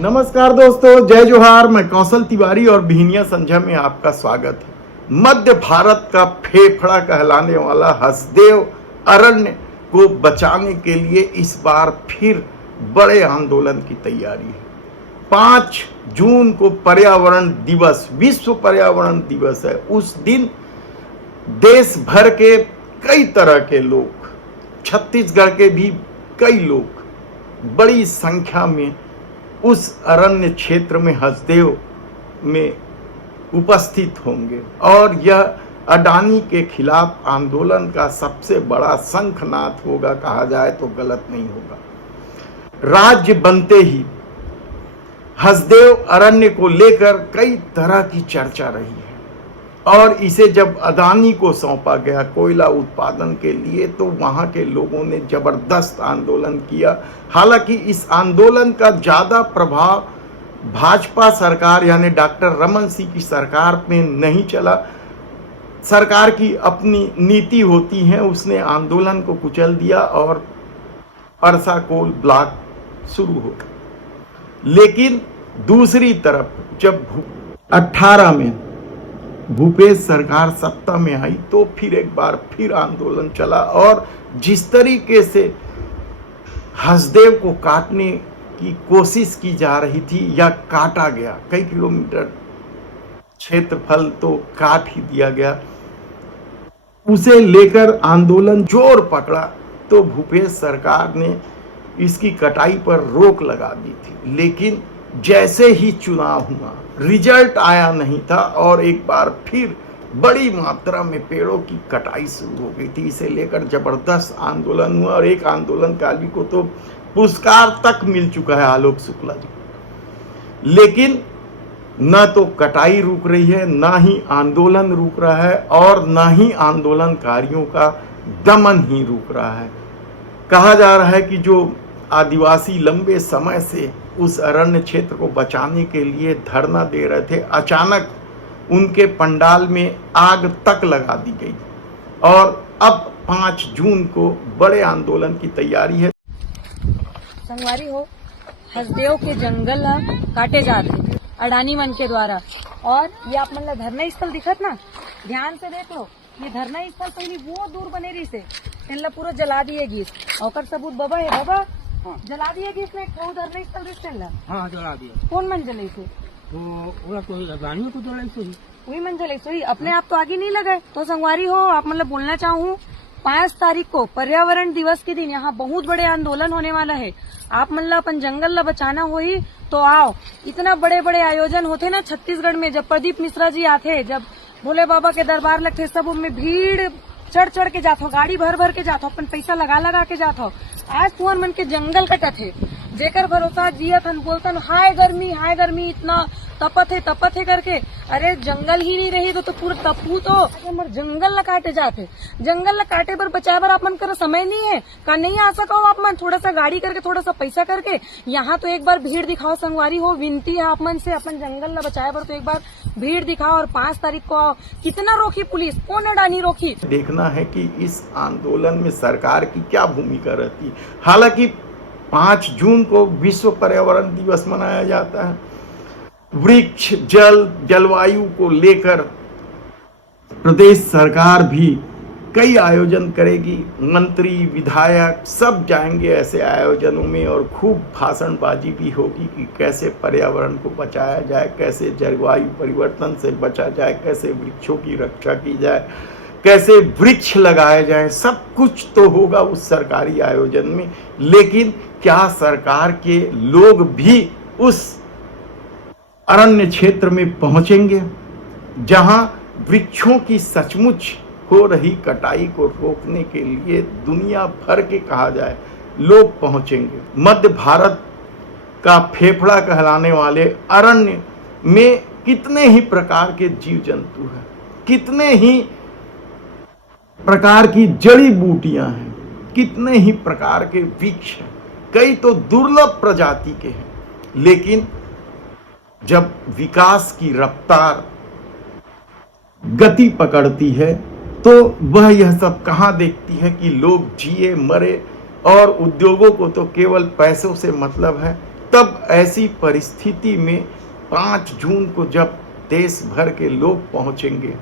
नमस्कार दोस्तों, जय जोहार। मैं कौशल तिवारी और बिहनिया संझा में आपका स्वागत है। मध्य भारत का फेफड़ा कहलाने वाला हसदेव अरण्य को बचाने के लिए इस बार फिर बड़े आंदोलन की तैयारी है। 5 जून को पर्यावरण दिवस, विश्व पर्यावरण दिवस है। उस दिन देश भर के कई तरह के लोग, छत्तीसगढ़ के भी कई लोग बड़ी संख्या में उस अरण्य क्षेत्र में हसदेव में उपस्थित होंगे और यह अडानी के खिलाफ आंदोलन का सबसे बड़ा शंखनाद होगा, कहा जाए तो गलत नहीं होगा। राज्य बनते ही हसदेव अरण्य को लेकर कई तरह की चर्चा रही है और इसे जब अडानी को सौंपा गया कोयला उत्पादन के लिए तो वहां के लोगों ने जबरदस्त आंदोलन किया। हालांकि इस आंदोलन का ज्यादा प्रभाव भाजपा सरकार यानी डॉक्टर रमन सिंह की सरकार में नहीं चला। सरकार की अपनी नीति होती है, उसने आंदोलन को कुचल दिया और परसा कोल ब्लॉक शुरू हो। लेकिन दूसरी तरफ जब 18 में भूपेश सरकार सत्ता में आई तो फिर एक बार फिर आंदोलन चला और जिस तरीके से हसदेव को काटने की कोशिश की जा रही थी या काटा गया, कई किलोमीटर क्षेत्रफल तो काट ही दिया गया, उसे लेकर आंदोलन जोर पकड़ा तो भूपेश सरकार ने इसकी कटाई पर रोक लगा दी थी। लेकिन जैसे ही चुनाव हुआ रिजल्ट आया नहीं था और एक बार फिर बड़ी मात्रा में पेड़ों की कटाई शुरू हो गई थी। इसे लेकर जबरदस्त आंदोलन हुआ और एक आंदोलनकारी को तो पुरस्कार तक मिल चुका है, आलोक शुक्ला जी। लेकिन न तो कटाई रुक रही है, ना ही आंदोलन रुक रहा है और ना ही आंदोलनकारियों का दमन ही रुक रहा है। कहा जा रहा है कि जो आदिवासी लंबे समय से उस अरण्य क्षेत्र को बचाने के लिए धरना दे रहे थे, अचानक उनके पंडाल में आग तक लगा दी गई और अब 5 जून को बड़े आंदोलन की तैयारी है। संगवारी हो, हसदेव के जंगल काटे जा रहे अडानी मन के द्वारा और ये आप मतलब धरना स्थल दिखत ना, ध्यान से देख लो। ये धरना स्थल पहले वो दूर बने रही से पूरा जला दिए गीस और सबूत बाबा है बाबा। हाँ। जला दिया कि इसने धरना स्थल रिश्तेला। हाँ, जला दिया। कौन मन जले से? वही मन जले सोई, अपने आप तो आगे नहीं लगाए। तो संगवारी हो, आप मतलब बोलना चाहूँ 5 तारीख को पर्यावरण दिवस के दिन यहाँ बहुत बड़े आंदोलन होने वाला है। आप मतलब अपन जंगल ला बचाना हो ही तो आओ। इतना बड़े बड़े आयोजन होते ना छत्तीसगढ़ में, जब प्रदीप मिश्रा जी आते, जब भोले बाबा के दरबार लगते, सब उनमें भीड़ चढ़ के जात हो, गाड़ी भर के जात हो, अपन पैसा लगा के जात हो। आज तुहर मन के जंगल कटत है, जेकर भरोसा जियत हन, बोलतन हाय गर्मी इतना तपत है करके। अरे जंगल ही नहीं रही तो पूरा तपू तो हमारे जंगल ला काटे जाते। जंगल ला काटे पर बचाए बर आप मन कर समय नहीं है का नहीं आ सको आप मन, थोड़ा सा गाड़ी करके थोड़ा सा पैसा करके यहाँ तो एक बार भीड़ दिखाओ। संगवारी हो, विनती है आप मन से, अपन जंगल ला बचाए बर तो एक बार भीड़ दिखाओ और 5 तारीख को आओ। कितना रोकी पुलिस, कौन अडानी रोकी? देखना है कि इस आंदोलन में सरकार की क्या भूमिका रहती है। हालांकि 5 जून को विश्व पर्यावरण दिवस मनाया जाता है। वृक्ष, जलवायु को लेकर प्रदेश सरकार भी कई आयोजन करेगी। मंत्री, विधायक सब जाएंगे ऐसे आयोजनों में और खूब भाषणबाजी भी होगी कि कैसे पर्यावरण को बचाया जाए, कैसे जलवायु परिवर्तन से बचा जाए, कैसे वृक्षों की रक्षा की जाए, कैसे वृक्ष लगाए जाए। सब कुछ तो होगा उस सरकारी आयोजन में। लेकिन क्या सरकार के लोग भी उस अरण्य क्षेत्र में पहुंचेंगे जहां वृक्षों की सचमुच हो रही कटाई को रोकने के लिए दुनिया भर के कहा जाए लोग पहुंचेंगे? मध्य भारत का फेफड़ा कहलाने वाले अरण्य में कितने ही प्रकार के जीव जंतु हैं, कितने ही प्रकार की जड़ी बूटियां हैं, कितने ही प्रकार के वृक्ष हैं, कई तो दुर्लभ प्रजाति के हैं। लेकिन जब विकास की रफ्तार गति पकड़ती है तो वह यह सब कहाँ देखती है कि लोग जिए मरे और उद्योगों को तो केवल पैसों से मतलब है। तब ऐसी परिस्थिति में 5 जून को जब देश भर के लोग पहुंचेंगे,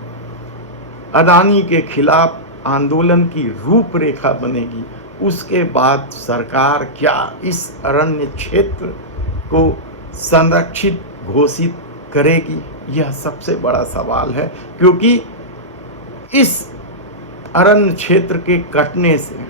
अडानी के खिलाफ आंदोलन की रूपरेखा बनेगी। उसके बाद सरकार क्या इस अरण्य क्षेत्र को संरक्षित घोषित करेगी, यह सबसे बड़ा सवाल है। क्योंकि इस अरण्य क्षेत्र के कटने से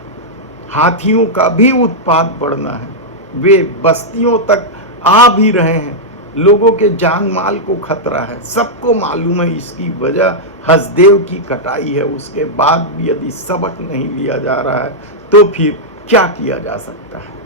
हाथियों का भी उत्पात बढ़ना है। वे बस्तियों तक आ भी रहे हैं, लोगों के जान माल को खतरा है। सबको मालूम है इसकी वजह हसदेव की कटाई है। उसके बाद भी यदि सबक नहीं लिया जा रहा है तो फिर क्या किया जा सकता है।